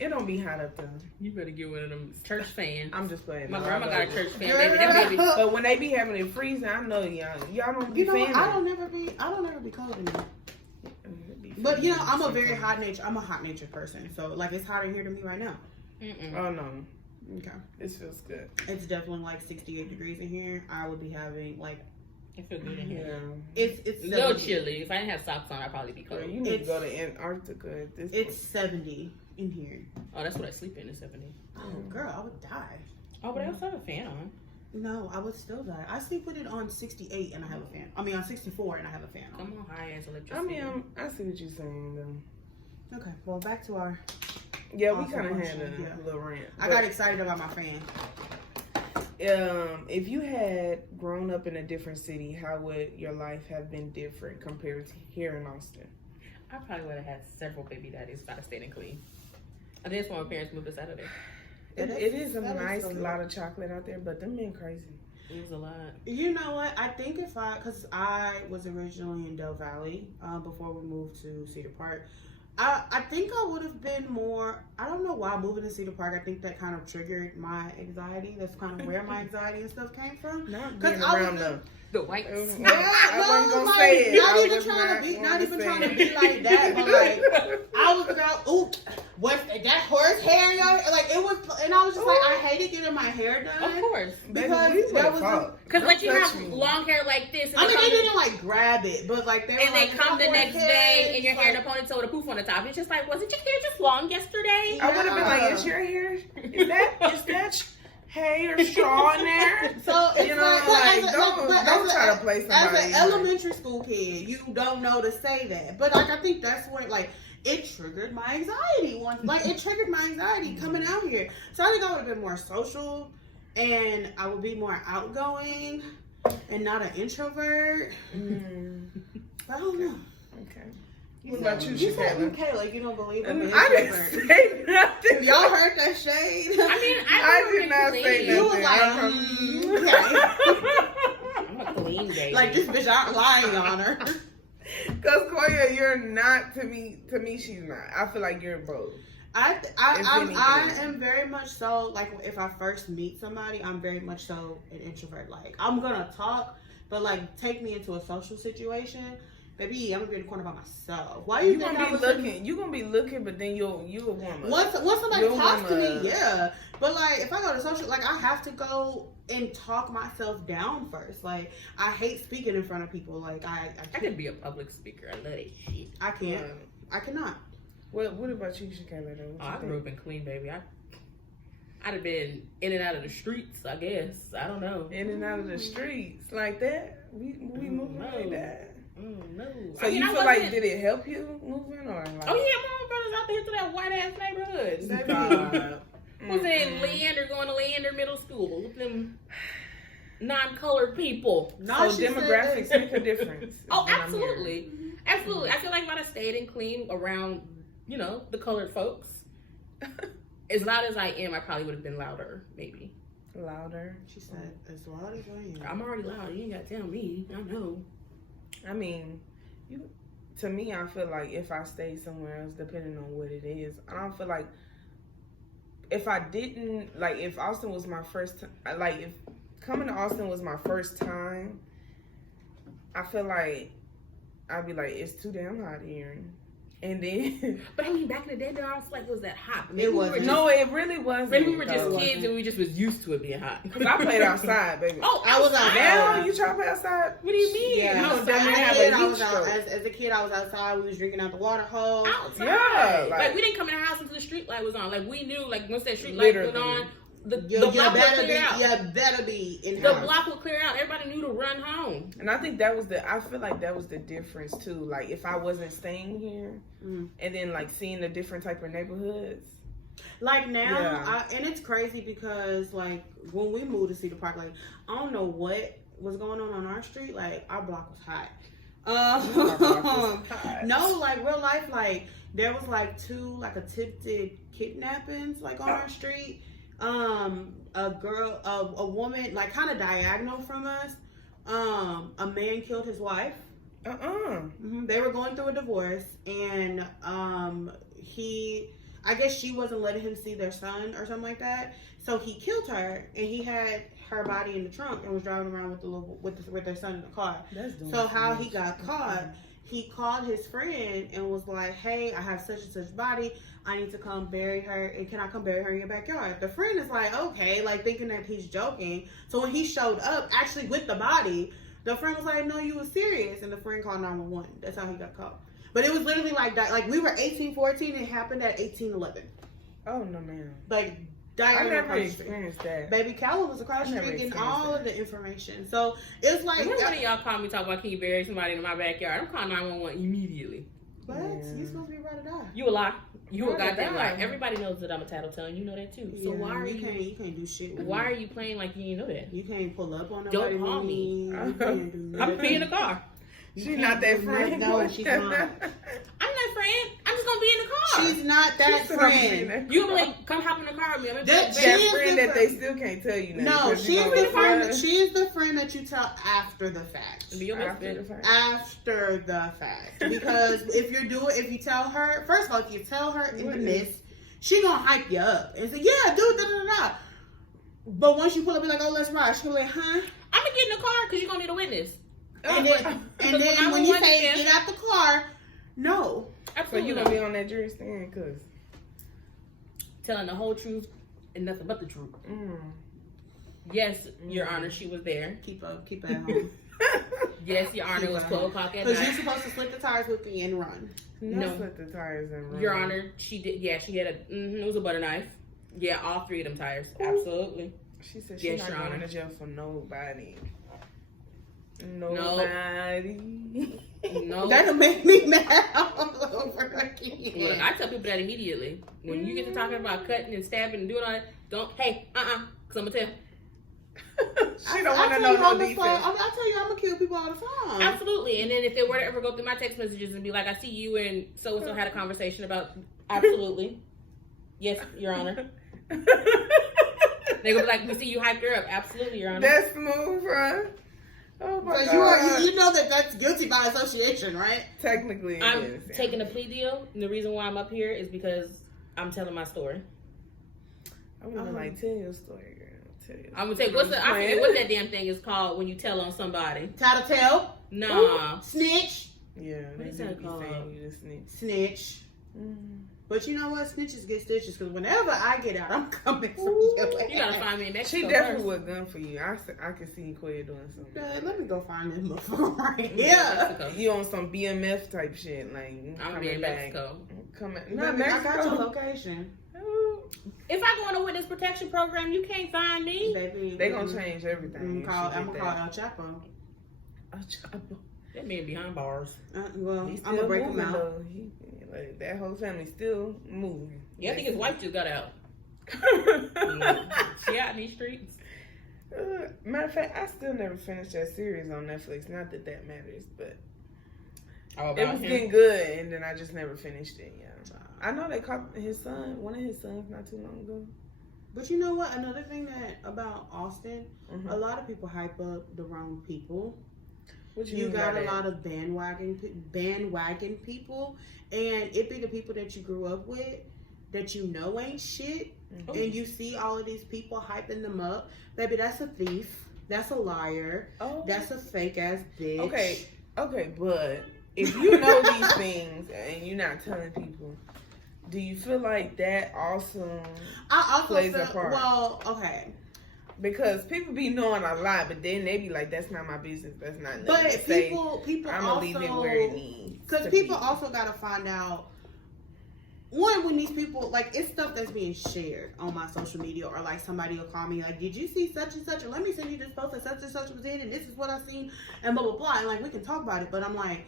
It don't be hot up there. You better get one of them church fans. I'm just playing. My grandma got a church fan, baby. That baby. But when they be having it freezing, I know y'all don't be fanning. I don't never be cold in there. But I'm a very hot natured person. So like it's hot in here to me right now. Oh no. Okay. This feels good. It's definitely like 68 degrees in here. I would be having like. It feels good in here. It's a little chilly. If I didn't have socks on, I'd probably be cold. Girl, you need to go to Antarctica. It's 70 in here. Oh, that's what I sleep in. Is 70. Oh, girl, I would die. Oh, but I also have a fan on. No, I would still die. I sleep with it on 68 and I have a fan. I mean, on 64 and I have a fan on. Come on, high ass electricity. I mean, I see what you're saying though. Okay, well, back to our. Yeah, we kind of had a little rant. I got excited about my fan. If you had grown up in a different city, how would your life have been different compared to here in Austin? I probably would have had several baby daddies if I'd have stayed in Queens. I think that's why my parents moved us out of there. It is a nice lot of chocolate out there, but them men crazy. It's a lot. You know what? I think because I was originally in Del Valley before we moved to Cedar Park. I think I would have been more. I don't know why moving to Cedar Park. I think that kind of triggered my anxiety. That's kind of where my anxiety and stuff came from. Not being around the white. I wasn't gonna say it. Not even trying to be like that, but like I was about, ooh, what's that horse hair? Like it was, and I was just like, I hated getting my hair done. Of course, because that was because when you have long hair like this, I mean they didn't like grab it, but like they come the next day and your hair in a ponytail with a poof on the top. It's just like, wasn't your hair just long yesterday? I would have been like, is your hair? Is that hay or straw in there? So it's don't try to play somebody. As an elementary school kid, you don't know to say that. But like I think that's what like it triggered my anxiety once. Like it triggered my anxiety coming out here. So I think I would have been more social and I would be more outgoing and not an introvert. I don't know. Okay. What about you, Shakayla? Kayla, you don't believe in me. I didn't say nothing. Y'all heard that shade? I mean, I did not say nothing. You was like, I'm a clean baby. like this bitch, I'm lying on her. Cause Coia, you're not to me. To me, she's not. I feel like you're both. I am very much so like if I first meet somebody, I'm very much so an introvert. Like I'm gonna talk, but like take me into a social situation. Baby, I'm gonna be in the corner by myself. Why you gonna be looking? You gonna be looking, but then you'll warm up. Once somebody talks to me, yeah. But like, if I go to social, like I have to go and talk myself down first. Like I hate speaking in front of people. Like I could be a public speaker. I love that shit. I can't. I cannot. What about you, Shakayla? I grew up in clean, baby. I'd have been in and out of the streets. I guess I don't know. In and out of the streets like that. We moving like that. No. So you feel like did it help you moving or like? Oh yeah, my brothers out there to that white ass neighborhood. Was in Leander going to Leander Middle School with them non-colored people. So demographics make a difference. Oh, absolutely, absolutely. I feel like if I'd have stayed and clean around, the colored folks, as loud as I am, I probably would have been louder, maybe. Louder? She said, as loud as I am. I'm already loud. You ain't got to tell me. I know. I mean, to me, I feel like if I stayed somewhere else, depending on what it is, I don't feel like if I didn't, like if Austin was my first time, like if coming to Austin was my first time, I feel like I'd be like, it's too damn hot here. And then, but I mean, back in the day, I was like, was that hot? It wasn't. No, it really wasn't. Maybe we were just kids and we just was used to it being hot. Because I played outside, baby. Oh, I was outside. Now you try to play outside? What do you mean? Yeah. No, as a kid, I was outside. We was drinking out the water hose. Outside. Yeah. Like we didn't come in the house until the street light was on. Like we knew, like once that street light went on, the block would clear out. You better be in the block would clear out. Everybody knew to run home. And I think I feel like that was the difference too. Like if I wasn't staying here and then like seeing the different type of neighborhoods. Like now, and it's crazy because like when we moved to Cedar Park, like I don't know what was going on our street. Like our block was hot. No, like real life, like there was like 2 like attempted kidnappings like on our street. A woman like kind of diagonal from us. A man killed his wife. They were going through a divorce, and I guess she wasn't letting him see their son or something like that. So he killed her, and he had her body in the trunk and was driving around with their son in the car. So how he got caught, he called his friend and was like, "Hey, I have such and such body. I need to come bury her, and can I come bury her in your backyard?" The friend is like, "Okay," like thinking that he's joking. So when he showed up, actually with the body, the friend was like, "No, you was serious," and the friend called 911. That's how he got caught. But it was literally like that. Like we were 18-14, it happened at 18-11. Oh no, man. Like I never experienced that. Baby Callum was across the street getting all of the information. So it's like when one of y'all call me talking about can you bury somebody in my backyard, I'm calling 911 immediately. What? Yeah. You supposed to be right to die. You a lie. You a goddamn lie. Everybody knows that I'm a tattletale, and you know that too. So why are you can't do shit with why are you playing like you know that? You can't pull up on nobody. Don't call me. I'm gonna be in the car. She's not that friend. No, she's not. I'm that friend. I'm just gonna be in the car. She's not that friend. You gonna be like, come hop in the car with me. I'm That friend that they still can't tell you nothing. No, she's the friend. She's the friend that you tell after the fact. Be your best friend. After the fact, because if you tell her, first of all, if you tell her in the midst, she gonna hype you up and say, yeah, do da. But once you pull up, be like, oh, let's ride. She'll be like, huh? I'm gonna get in the car because you're gonna need a witness. And then when you say get out the car, no. Absolutely. So you gonna be on that jury stand, cause telling the whole truth and nothing but the truth. Yes, Your Honor, she was there. Keep at home. Yes, Your Honor, it was 12 o'clock at night. Because you're supposed to slip the tires with me and run. No, slip the tires and run. Your Honor, she did. Yeah, she had it was a butter knife. Yeah, all 3 of them tires. Absolutely. She said she's not going to jail for nobody. No. That'll make me mad all over again. Look, I tell people that immediately. When you get to talking about cutting and stabbing and doing all that, don't, because I'm going to tell. She don't want to know no details. I tell you, I'm going to kill people all the time. Absolutely. And then if they were to ever go through my text messages and be like, I see you and so-and-so had a conversation about, absolutely. Yes, Your Honor. They're going to be like, we see you hyped her up. Absolutely, Your Honor. That's smooth, right? Oh my so God. You know that's guilty by association, right? Technically, I'm taking a plea deal, and the reason why I'm up here is because I'm telling my story. I'm gonna tell your story, girl. I'm gonna take I forget what that damn thing is called when you tell on somebody. Tattletale? Nah. Ooh. Snitch? Yeah, what is that called? You a snitch. Snitch. But you know what? Snitches get stitches, because whenever I get out, I'm coming for you. You gotta find me in Mexico. She definitely was gun for you. I can see Coia doing something. Good, let me go find this motherfucker right here. You on some BMF type shit, like I'm in Mexico. Not Mexico. I got your location. If I go on a witness protection program, you can't find me. Baby, they gonna change everything. I'm gonna call El Chapo. El Chapo. That man behind bars. Well, I'm gonna break him out. Like, that whole family still moving. Yeah, I think his wife just got out. She out in these streets. Matter of fact, I still never finished that series on Netflix. Not that matters, but it was getting good, and then I just never finished it. Yeah, I know they caught one of his sons, not too long ago. But you know what? Another thing about Austin, a lot of people hype up the wrong people. You got a lot of bandwagon people, and it be the people that you grew up with that you know ain't shit, and you see all of these people hyping them up. Baby, that's a thief. That's a liar. That's a fake ass bitch. Okay, but if you know these things and you're not telling people, do you feel like that also plays a part? Well, okay. Because people be knowing a lot, but then they be like, "That's not my business. That's not." But people I'm gonna leave it where it needs. Because people also gotta find out. When these people, like, it's stuff that's being shared on my social media, or like somebody will call me like, "Did you see such and such? Or let me send you this post that such and such was in, and this is what I seen," and blah blah blah. And like we can talk about it, but I'm like,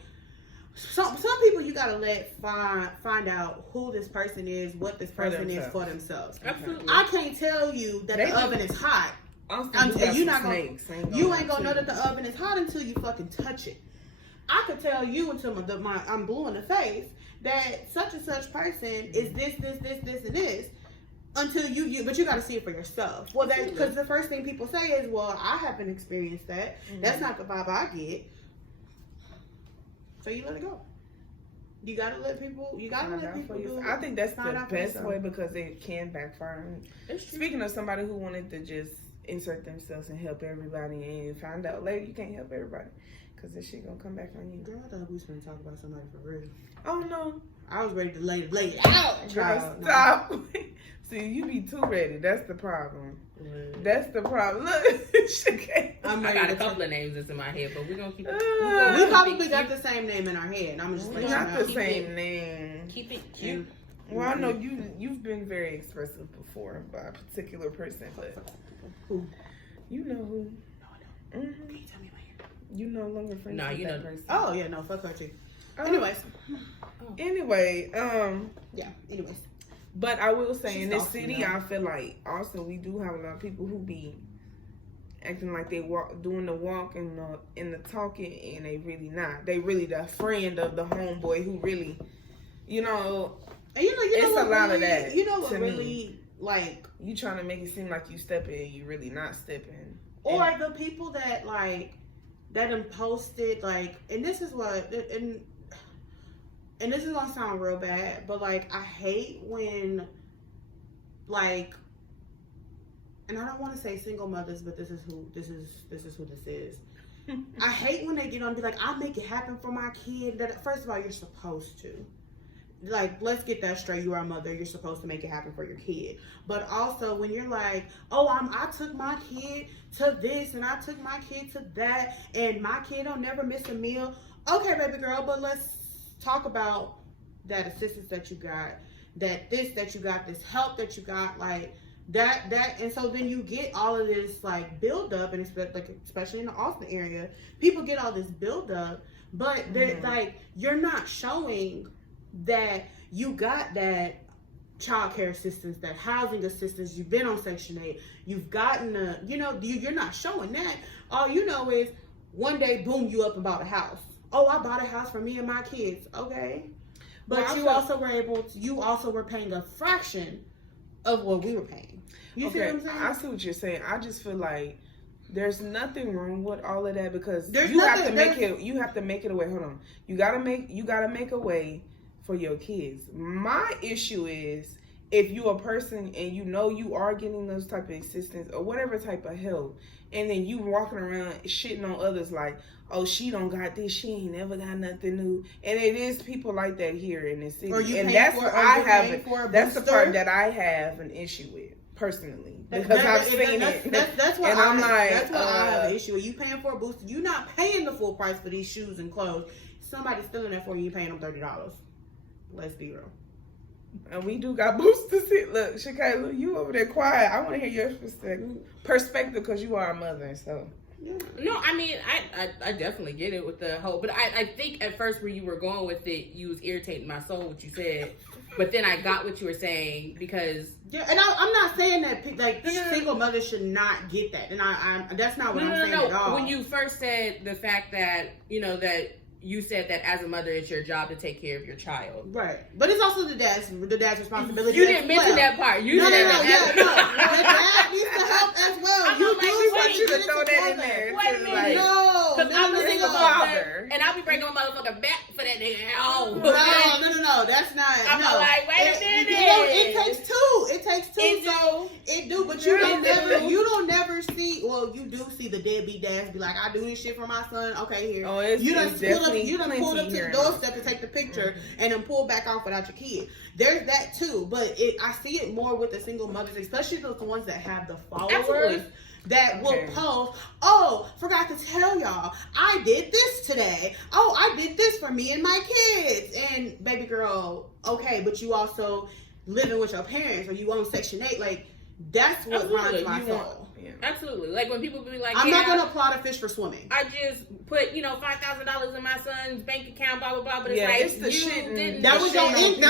some people you gotta let find out who this person is, what this person is for themselves. Absolutely. I can't tell you that the oven is hot. You ain't gonna know that the oven is hot until you fucking touch it. I could tell you until I'm blue in the face that such and such person is this, and this. Until but you got to see it for yourself. Well, because the first thing people say is, "Well, I haven't experienced that. That's not the vibe I get." So you let it go. You gotta let people. You gotta let people do it. I think that's the best way, because it can backfire. Speaking of somebody who wanted to just insert themselves and help everybody, and find out later you can't help everybody, because this shit gonna come back on you. Girl, I thought we was gonna talk about somebody for real. Oh no, I was ready to lay it out. Girl, stop. See, you be too ready. That's the problem. That's the problem. Look, Shakayla. I got a couple of names that's in my head, but we're gonna keep it. We probably got the same name in our head. I'm just like, not the same name. Keep it cute. Well, I know you've been very expressive before by a particular person, but who? You know who? No, I don't. Can you tell me later? You no longer friends with that person. Oh yeah, no, fuck her too. Anyways. Yeah. Anyways. But I will say, in this city, I feel like also we do have a lot of people who be acting like they doing the walk and the talking, and they really not. They really the friend of the homeboy who really you know, and you know it's what a lot really, of that. You know what to really me. like You trying to make it seem like you stepping and you really not stepping. Or the people that like that done posted like, and this is what and this is gonna sound real bad, but like I hate when like, and I don't want to say single mothers, but this is who this is. I hate when they get on and be like, I'll make it happen for my kid. That first of all, you're supposed to. Like, let's get that straight. You are a mother. You're supposed to make it happen for your kid. But also, when you're like, oh, I took my kid to this and I took my kid to that, and my kid don't never miss a meal. Okay, baby girl, but let's talk about that assistance that you got, that you got, this help that you got, like that, and so then you get all of this like build up, and especially in the Austin area, people get all this build up, but like you're not showing that you got that child care assistance, that housing assistance, you've been on Section 8, you've gotten you're not showing that. All you know is one day, boom, you up and bought a house. Oh, I bought a house for me and my kids. Okay. But well, you also were paying a fraction of what we were paying. You see what I'm saying? I see what you're saying. I just feel like there's nothing wrong with all of that, because you have to make it a way. Hold on. You gotta make a way for your kids. My issue is if you a person and you know you are getting those type of assistance or whatever type of help, and then you walking around shitting on others like, oh, she don't got this, she ain't never got nothing new. And it is people like that here in this city. And that's the part that I have an issue with personally, because I've seen it. That's why I have an issue with. You paying for a booster, you're not paying the full price for these shoes and clothes. Somebody's stealing that for you, you're paying them $30. Let's be real. And we do got boosters here. Look, Shakayla, you over there quiet. I want to hear your perspective because you are a mother. So, no, I mean, I definitely get it with the whole. But I think at first where you were going with it, you was irritating my soul what you said. But then I got what you were saying, because and I'm not saying that like single mothers should not get that, and I that's not what I'm saying at all. When you first said the fact that that. You said that as a mother, it's your job to take care of your child. Right. But it's also the dad's responsibility. You didn't mention that part. No. The dad needs to help as well. I'm You like, do you to throw that in there. Wait a minute. No. Because I'm a single father. And I'll be breaking my motherfucking back for that nigga. Oh. No. That's not. I'm like, wait a minute. It takes two. So it do. But you don't never see. Well, you do see the deadbeat dads be like, I do this shit for my son. Okay, here. Oh, you done pulled up to the doorstep to take the picture and then pull back off without your kid. There's that too, but I see it more with the single mothers, especially those ones that have the followers. Absolutely. That will post, oh, forgot to tell y'all, I did this today. Oh, I did this for me and my kids. And baby girl, okay, but you also living with your parents, or you own Section 8, like that's what runs my soul. Yeah. Absolutely. Like when people be like, I'm not gonna applaud a fish for swimming. I just put, $5,000 in my son's bank account, blah blah blah. But it's it's the shit. That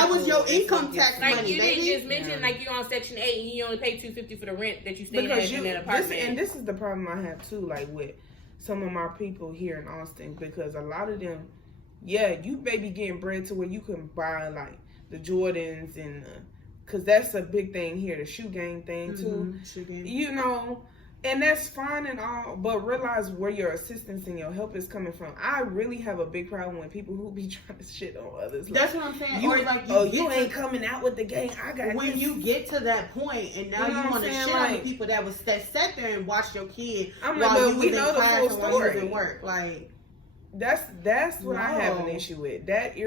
was your income tax like money. You didn't just mention like you're on Section 8 and you only pay $250 for the rent that you stay in that apartment. And this is the problem I have too, like with some of my people here in Austin, because a lot of them, you maybe getting bread to where you can buy like the Jordans and because that's a big thing here, the shoe game thing too. Shoe game. And that's fine and all, but realize where your assistance and your help is coming from. I really have a big problem with people who be trying to shit on others. Like, that's what I'm saying. You ain't coming out with the gang. I got when you get to that point, and now you want to shit on the people that sat there and watched your kid while you was in class and while you was in work. Like that's what I have an issue with. That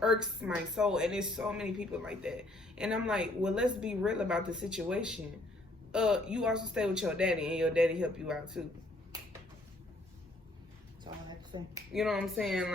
irks my soul, and there's so many people like that. And I'm like, well, let's be real about the situation. You also stay with your daddy, and your daddy help you out too. That's all I have to say. You know what I'm saying?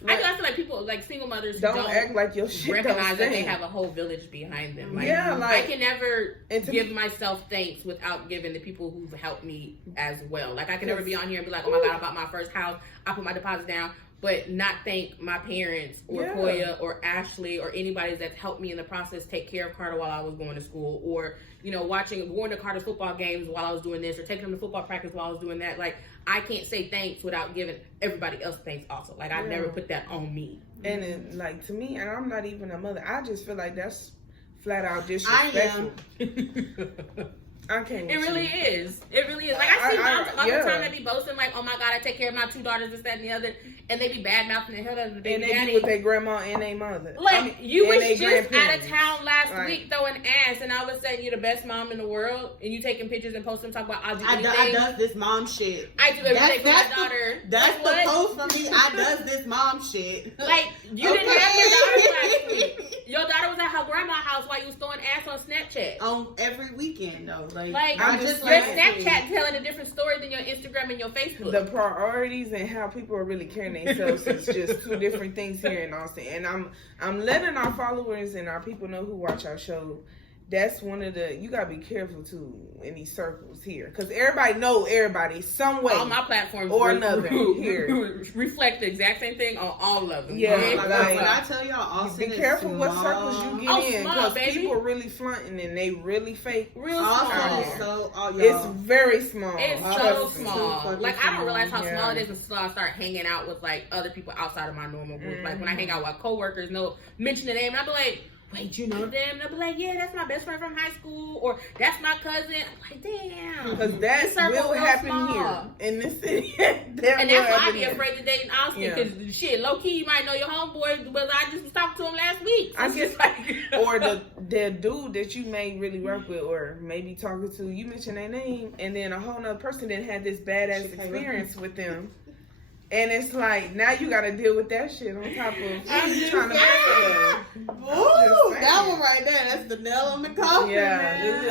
Like I feel like people, like single mothers, don't act like your shit recognize that they have a whole village behind them. Like, I can never give myself thanks without giving the people who've helped me as well. Like I can never be on here and be like, oh my God, I bought my first house, I put my deposit down. but not thank my parents or Yeah. Coia or Ashley or anybody that's helped me in the process take care of Carter while I was going to school, or going to Carter's football games while I was doing this, or taking him to football practice while I was doing that. Like, I can't say thanks without giving everybody else thanks also. Like, I never put that on me. And it, like, to me, and I'm not even a mother, I just feel like that's flat out disrespectful. I can't. It really is. It really is. Like, I see moms all the time that be boasting, like, oh my God, I take care of my 2 daughters, this, that, and the other. And they be bad mouthing the hell out of the baby daddy. And they be with their grandma and their mother. Like, you was just out of town last week throwing ass, and all of a sudden you're the best mom in the world, and you taking pictures and posting, talking about, I does this mom shit. I do everything for my daughter. That's the post for me. I does this mom shit. Like, you didn't have your daughter last week. Your daughter was at her grandma's house while you was throwing ass on Snapchat. On every weekend, though. Like I'm just your Snapchat telling a different story than your Instagram and your Facebook. The priorities and how people are really carrying themselves is just 2 different things here in Austin. And I'm letting our followers and our people know who watch our show. That's one of the, you gotta be careful too in these circles here, because everybody know everybody some way. All my platforms or another here reflect the exact same thing on all of them. Yeah, like, when I tell y'all, Austin be careful is what small. circles you get in, because baby. people really fronting and they really fake. Real Austin small. is it's very small. It's so small. Like, I don't realize how small it is until I start hanging out with like other people outside of my normal group. Like when I hang out with coworkers, mention the name, and I'll be like, wait, you know them? They'll be like, yeah, that's my best friend from high school, or that's my cousin. I'm like, damn. Because that will happen here in the city. And that's why I be afraid to date in Austin, because shit, low key, you might know your homeboy, but I just was talking to him last week. I guess, or the dude that you may really work with, or maybe talking to, you mention their name, and then a whole nother person that had this badass experience with them. And it's like, now you got to deal with that shit on top of you trying to make Ooh, that one right there, that's the nail on the coffin. Yeah.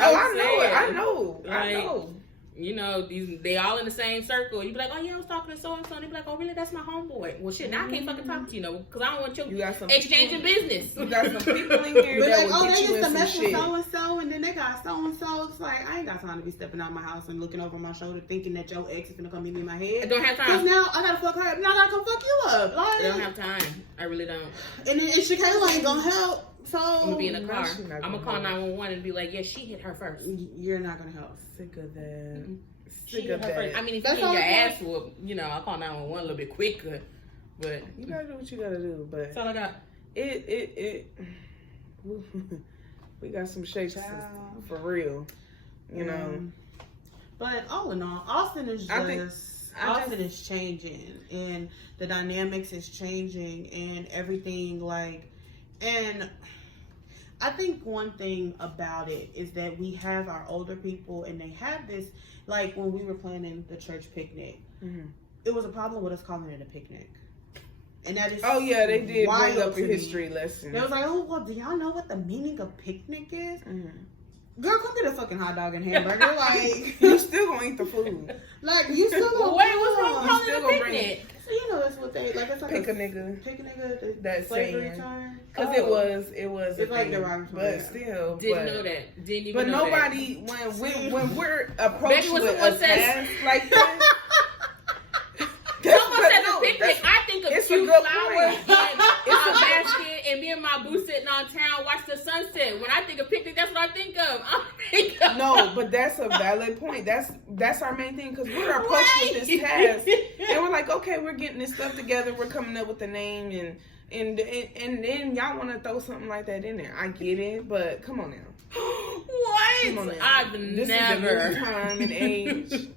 I know. You know, they all in the same circle. You be like, oh yeah, I was talking to so and so. And they be like, oh really? That's my homeboy. Well, shit, now I can't fucking talk to you, because I don't want you got some exchanging business. You got some people in here that will get you in some shit. So and so, and then they got so and so. It's like, I ain't got time to be stepping out my house and looking over my shoulder, thinking that your ex is gonna come meet me in my head. I don't have time. Because now I gotta fuck her. Now I gotta come fuck you up. Like, I don't have time. I really don't. And then Shakayla ain't gonna help. So I'm gonna be in the car. I'm gonna call 911 and be like, yeah, she hit her first. You're not gonna help. Sick of that. Mm-hmm. Sick of that. I mean, if you get your ass whooped, I'll call 911 a little bit quicker. But you gotta do what you gotta do. But that's all I got. We got some shakes for real, you know. But all in all, Austin is Austin is changing, and the dynamics is changing, and everything and I think one thing about it is that we have our older people, and they have this, like when we were planning the church picnic, it was a problem with us calling it a picnic. And that is they did bring up a history lesson. They was like, oh, well, do y'all know what the meaning of picnic is? Girl, come get a fucking hot dog and hamburger. Like, you still gonna eat the food. Like, you still gonna wait, what's wrong with calling it a picnic? So you know that's what they like. It's like pick a nigga. That's slavery saying. time. Because it was. It's like the wrong but still. Didn't know that. Didn't even know nobody, that. when we're approached with a task like that. Someone said a picnic. I think of cute flowers and a basket, and me and my boo sitting on town watch the sunset. When I think of picnic, that's what I think of. No, but that's a valid point. That's our main thing, because we're approached with this task, and we're like, okay, we're getting this stuff together. We're coming up with a name, and then y'all want to throw something like that in there. I get it, but come on now. What? Come on now. I've this never. Is a new time and age.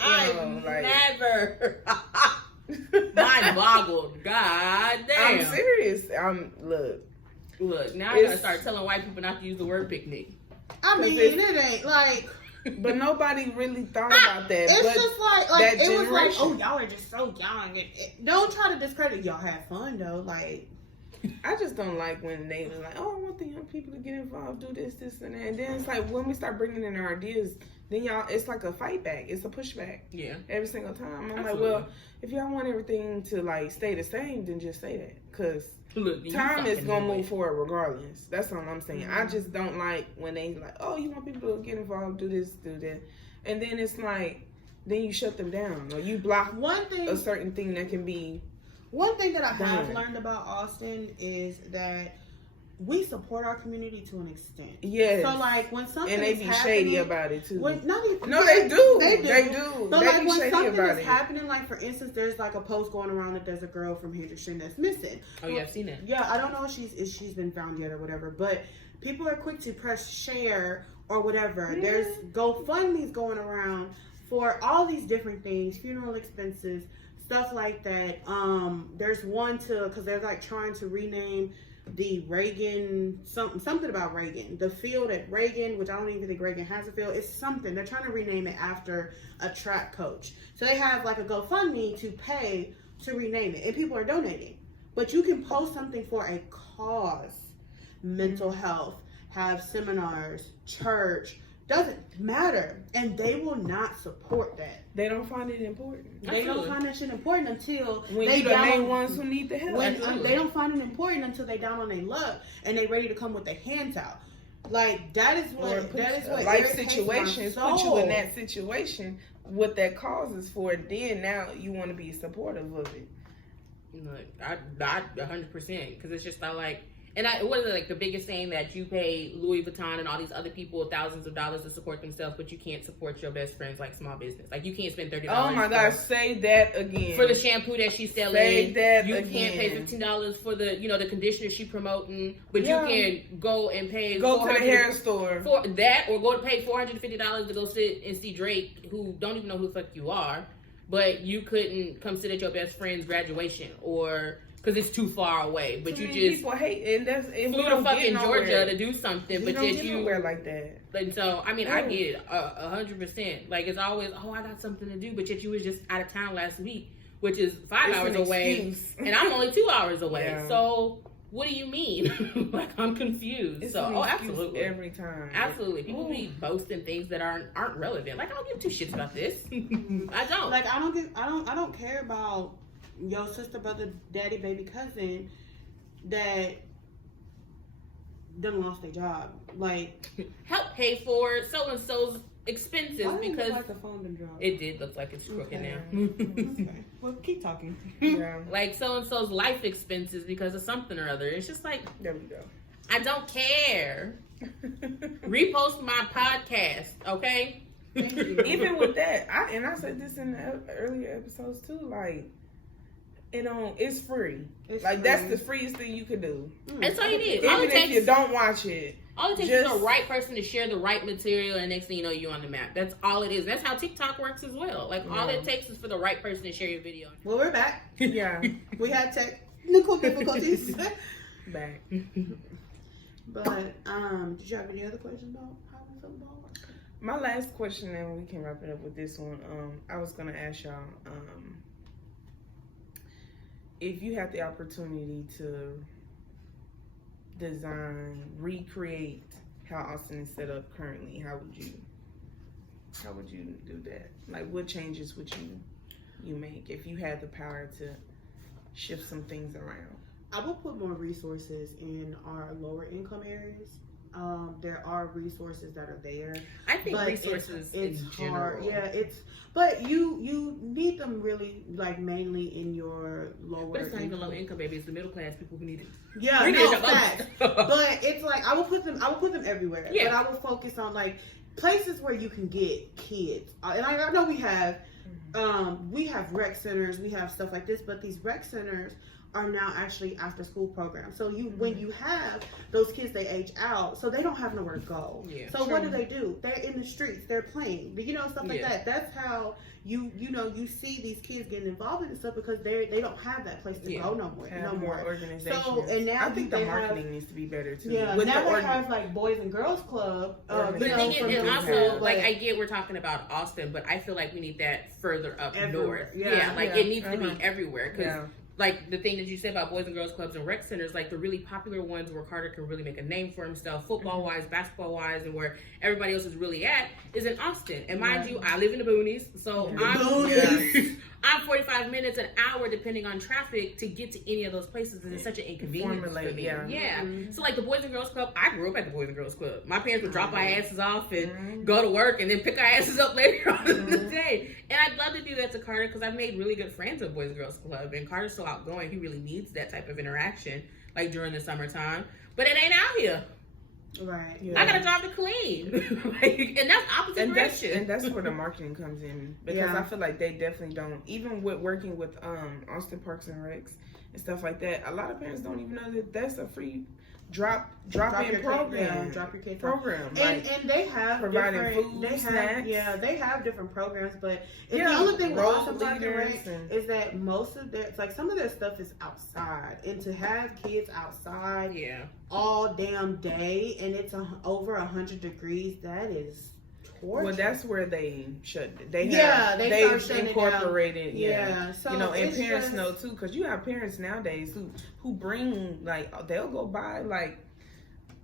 Never. Mind boggled. God damn. I'm serious. Look. Now I gotta start telling white people not to use the word picnic. I mean, it ain't like. But nobody really thought about that. It's but just like that it was like, generation. oh, y'all are just so young. Don't try to discredit. Y'all have fun though. Like, I just don't like when they were like, oh, I want the young people to get involved, do this, and that. And then it's like when we start bringing in our ideas, then it's like a fight back. It's a pushback. Yeah. Every single time. I'm Absolutely. like, well, if y'all want everything to like stay the same, then just say that. Because time is going to move forward regardless. That's all I'm saying. I just don't like when they like, oh, you want people to get involved, do this, do that. And then it's like, then you shut them down or you block a certain thing that can be One thing that I have learned about Austin is that we support our community to an extent. Yes. So like when something and they is be happening, shady about it too. No, they do. They do. So So they like be when shady something about is happening, like for instance, there's like a post going around that there's a girl from Henderson that's missing. Oh yeah, I've seen it. Yeah, I don't know if she's been found yet or whatever, but people are quick to press share or whatever. Yeah. There's GoFundMe's going around for all these different things, funeral expenses, stuff like that. There's one because they're like trying to rename the Reagan, something about Reagan, the field at Reagan, which I don't even think Reagan has a field. It's something they're trying to rename it after a track coach. So they have like a GoFundMe to pay to rename it, and people are donating. But you can post something for a cause, mental health, have seminars, church, doesn't matter, and they will not support that. They don't find it important. They don't find that shit important until when they you the main ones who need the help. They don't find it important until they down on their luck and they ready to come with their hands out. Like that is what life situations put you in that situation. What that causes for, then now you want to be supportive of it. Like I 100%, because it's just not like. And what is it, like the biggest saying that you pay Louis Vuitton and all these other people thousands of dollars to support themselves, but you can't support your best friends like small business. Like you can't spend $30. Oh my gosh, say that again. For the shampoo that she's selling. Say that you again. Can't pay $15 for the the conditioner she promoting, but you can go and pay. Go to the hair store for that, or go to pay $450 to go sit and see Drake, who don't even know who the fuck you are, but you couldn't come sit at your best friend's graduation or. Because it's too far away, but you just people hate, and that's flew to fucking Georgia to do something, but yet you wear like that. And so I mean, I get it 100%. Like it's always, I got something to do, but yet you was just out of town last week, which is 5 hours away, and I'm only 2 hours away. Yeah. So what do you mean? Like I'm confused. It's absolutely every time. Absolutely, people be boasting things that aren't relevant. Like I don't give two shits about this. I don't. Like I don't care about your sister, brother, daddy, baby, cousin that done lost their job. Like help pay for so and so's expenses because like the phone done dropped. It did look like it's crooked now. Okay. Well, keep talking. Yeah. Like so and so's life expenses because of something or other. It's just like there we go. I don't care. Repost my podcast, okay? Thank you. Even with that, I said this in the earlier episodes too. Like. It's free. That's the freest thing you can do. That's all you need. Even if you don't watch it. All it takes is the right person to share the right material, and next thing you know, you're on the map. That's all it is. That's how TikTok works as well. Like, all it takes is for the right person to share your video. Well, we're back. Yeah. We had technical difficulties. Back. But, did you have any other questions about how we feel about work? My last question, and we can wrap it up with this one. I was going to ask y'all, if you had the opportunity to recreate how Austin is set up currently, how would you do that? Like, what changes would you make if you had the power to shift some things around? I will put more resources in our lower income areas. There are resources that are there. I think resources it's in hard. general. Yeah, but you need them really like mainly in your lower. But it's not even low income, baby. It's the middle class people who need it. Yeah, no facts. But it's like I will put them everywhere. Yeah. But I will focus on like places where you can get kids. And I know we have rec centers, we have stuff like this, but these rec centers are now actually after school programs. So when you have those kids, they age out, so they don't have nowhere to go. Yeah, so what do? They're in the streets, they're playing, stuff like that. That's how you see these kids getting involved in stuff because they don't have that place to go no more. Organization. So and now I think the marketing needs to be better too. Yeah, now they have like Boys and Girls Club. The thing is, also like I get we're talking about Austin, but I feel like we need that further up north. It needs to be everywhere because. Like the thing that you said about Boys and Girls Clubs and rec centers, like the really popular ones where Carter can really make a name for himself, football-wise, basketball-wise, and where everybody else is really at, is in Austin. And mind you, I live in the boonies, so I'm 45 minutes, an hour, depending on traffic, to get to any of those places. And it's such an inconvenience for me. Yeah. So like the Boys and Girls Club, I grew up at the Boys and Girls Club. My parents would drop our asses off and go to work and then pick our asses up later on in the day. And I'd love to do that to Carter because I've made really good friends with Boys and Girls Club. And Carter's so outgoing, he really needs that type of interaction, like during the summertime. But it ain't out here. Right. Yeah. I gotta drive to clean. And that's opposite direction. And that's where the marketing comes in. Because I feel like they definitely don't, even with working with Austin Parks and Recs and stuff like that, a lot of parents don't even know that that's a free drop in program. Drop your kid program. And they have providing different food, snacks. they have different programs, but the only thing with Austin Parks and Rec is that most of their, like some of their stuff is outside, and to have kids outside all damn day and it's over 100 degrees, that is torture. Well, that's where they should. They've incorporated. So you know, and parents know too, because you have parents nowadays who bring, like, they'll go buy like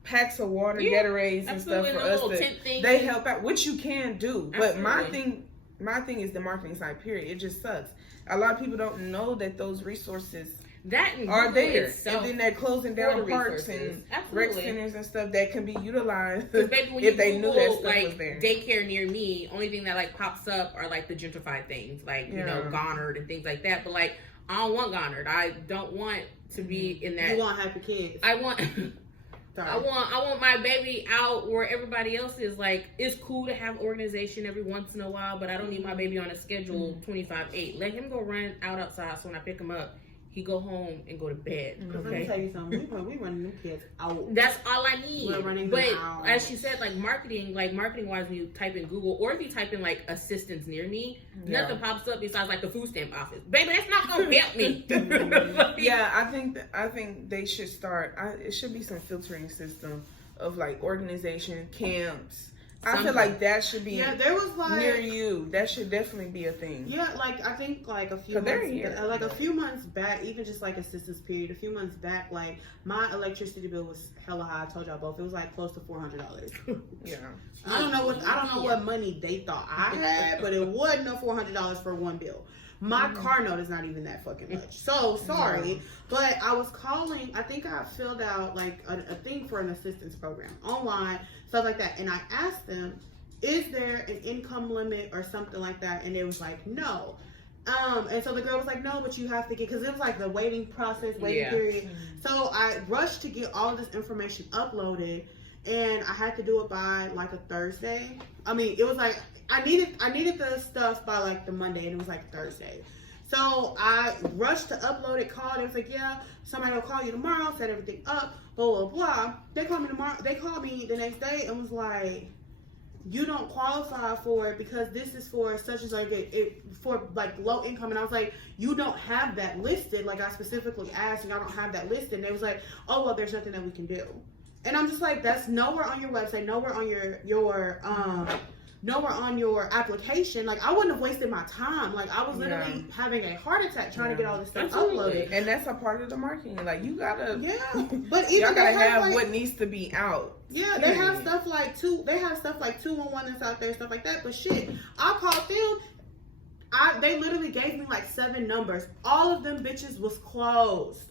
packs of water, Gatorades and stuff for us. They help out, which you can do. But my thing is the marketing side. Period. It just sucks. A lot of people don't know that those resources are there, and then they're closing down parks and rec centers and stuff that can be utilized if they knew that stuff was there. Daycare near me, only thing that like pops up are like the gentrified things, like you know, Goddard and things like that. But like, I don't want Goddard. I don't want to be in that. You want happy kids. I want my baby out where everybody else is. Like, it's cool to have organization every once in a while, but I don't need my baby on a schedule 25/8. Let him go run outside, so when I pick him up, he go home and go to bed. Because let me tell you something, we run new kids out. That's all I need. We're running but them out. As she said, like marketing wise, when you type in Google or if you type in like assistance near me, nothing pops up besides like the food stamp office. Baby, that's not gonna help me. I think they should start. It should be some filtering system of like organization camps. I feel like that should be there was like, near you. That should definitely be a thing. Yeah, like I think like a few months back, even just like assistance period, a few months back, like my electricity bill was hella high. I told y'all both. It was like close to $400. Yeah. I don't know what money they thought I had, but it wasn't no $400 for one bill. My car note is not even that fucking much. So sorry. But I was calling, I think I filled out like a thing for an assistance program online, stuff like that. And I asked them, is there an income limit or something like that? And it was like, no. And so the girl was like, no, but you have to get, because it was like the waiting period. So I rushed to get all of this information uploaded, and I had to do it by like a Thursday. I mean, it was like, I needed the stuff by like the Monday, and it was like Thursday. So I rushed to upload it, called. It was like, yeah, somebody will call you tomorrow, set everything up, blah, blah, blah. They called me tomorrow. They called me the next day and was like, you don't qualify for it because this is for such and such, for like low income. And I was like, you don't have that listed. Like I specifically asked, and I don't have that listed. And they was like, oh, well, there's nothing that we can do. And I'm just like, that's nowhere on your website, nowhere on nowhere on your application. Like, I wouldn't have wasted my time. Like, I was literally having a heart attack trying to get all this stuff uploaded. And that's a part of the marketing. Like, you gotta, but y'all gotta have like, what needs to be out. Yeah, they have stuff like 211 that's out there, stuff like that. But shit, I called them. They literally gave me like 7 numbers. All of them bitches was closed.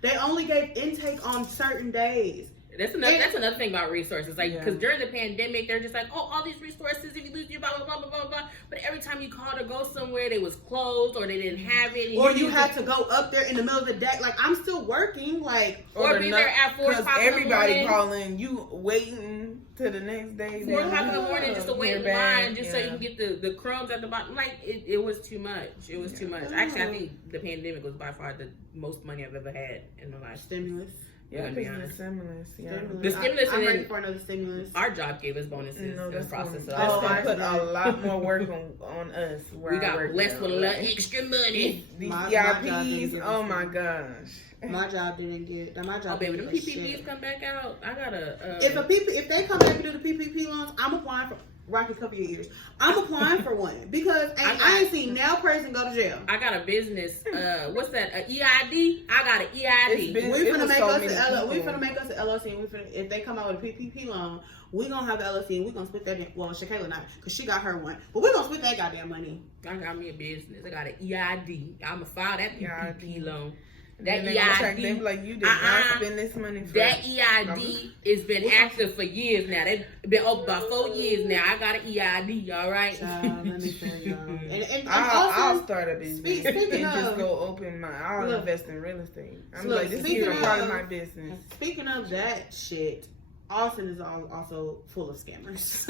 They only gave intake on certain days. That's another thing about resources. Like, because during the pandemic, they're just like, oh, all these resources, if you lose your blah, blah, blah, blah, blah, blah. But every time you called to go somewhere, they was closed or they didn't have it. Or you had to go up there in the middle of the day. Like, I'm still working. Like, or be there at 4 o'clock in the morning. Everybody calling, you waiting to the next day. 4 o'clock in the morning just to wait in line just so you can get the crumbs at the bottom. Like, it was too much. It was too much. Actually, I think the pandemic was by far the most money I've ever had in my life. Stimulus. Yeah, because the stimulus. The stimulus. I'm ready for another stimulus. Our job gave us bonuses in the process. That's gonna put a lot more work on us. We got blessed with a lot extra money. These EIPs, oh my gosh. My job didn't get. My job. Oh baby, the PPPs come back out. I gotta. If they come back and do the PPP loans, I'm applying for. Rocky cover your ears. I'm applying for one because I ain't seen now person go to jail. I got a business. What's that? A EID? I got an EID. We finna make us an LLC. And if they come out with a PPP loan, We gonna have LLC and we gonna split that. Well, Shakayla not, cause she got her one, but we gonna split that goddamn money. I got me a business. I got an EID. I'ma file that PPP loan. That They EID, like, you did not spend this money. That EID has been active for years now. They've been open about 4 years now. I got an EID, all right? Let me tell you. And I'll also, start a business speaking and just of, go open I'll look, invest in real estate. I'm look, like, this speaking is a part of- of my business. Speaking of that shit, Austin is also full of scammers.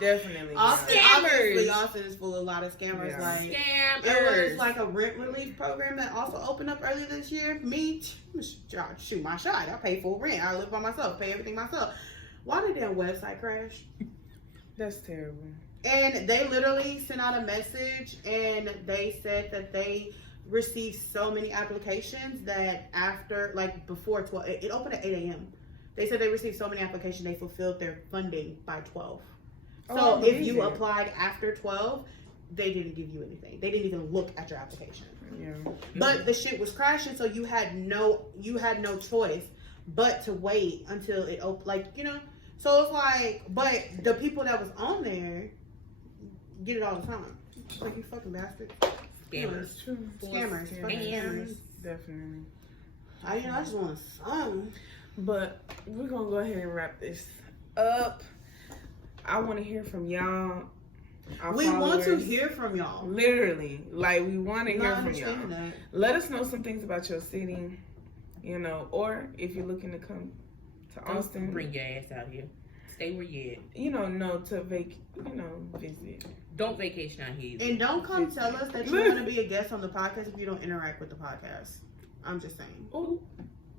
Definitely. Austin, Scammers. obviously, Austin is full of a lot of scammers. Yeah. Like Scammers. there was like a rent relief program that also opened up earlier this year. Me, shoot my shot. I pay full rent. I live by myself. Pay everything myself. Why did their website crash? That's terrible. And they literally sent out a message and they said that they received so many applications that after, like before 12, it opened at 8 a.m. They said they received so many applications they fulfilled their funding by 12. So if you applied after 12, they didn't give you anything. They didn't even look at your application. Yeah. But the shit was crashing, so you had no choice but to wait until it opened. Like, you know, so it's like, but the people that was on there get it all the time. It's like, you fucking bastards. Scammers. Scammers. Fucking scammers. Definitely. I just want fun. But we're gonna go ahead and wrap this up. I want to hear from y'all. We want to hear from y'all. Literally, like, we want to hear from y'all. That. Let us know some things about your city, you know, or if you're looking to come to Austin, Bring your ass out here. Stay where you at. you know, to visit. Don't vacation out here. And don't come tell us that you want to be a guest on the podcast if you don't interact with the podcast. I'm just saying. Ooh,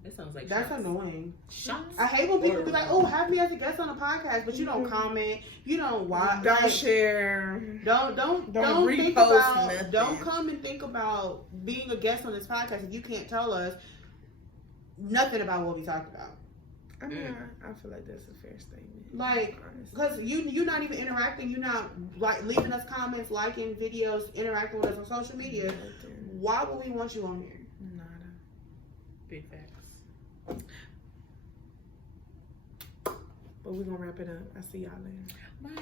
that sounds like That's shots. annoying. Shots. I hate when people be like, "Oh, have me as a guest on a podcast," but you don't comment, you don't watch, Don't like, share. don't think repost about, nothing. don't come and think about being a guest on this podcast if you can't tell us nothing about what we talked about. I mean, I feel like that's a fair statement. Like, because you're not even interacting, you're not like leaving us comments, liking videos, interacting with us on social media. Why would we want you on here? Nada. Big facts. But we're gonna wrap it up. I see y'all later. Bye.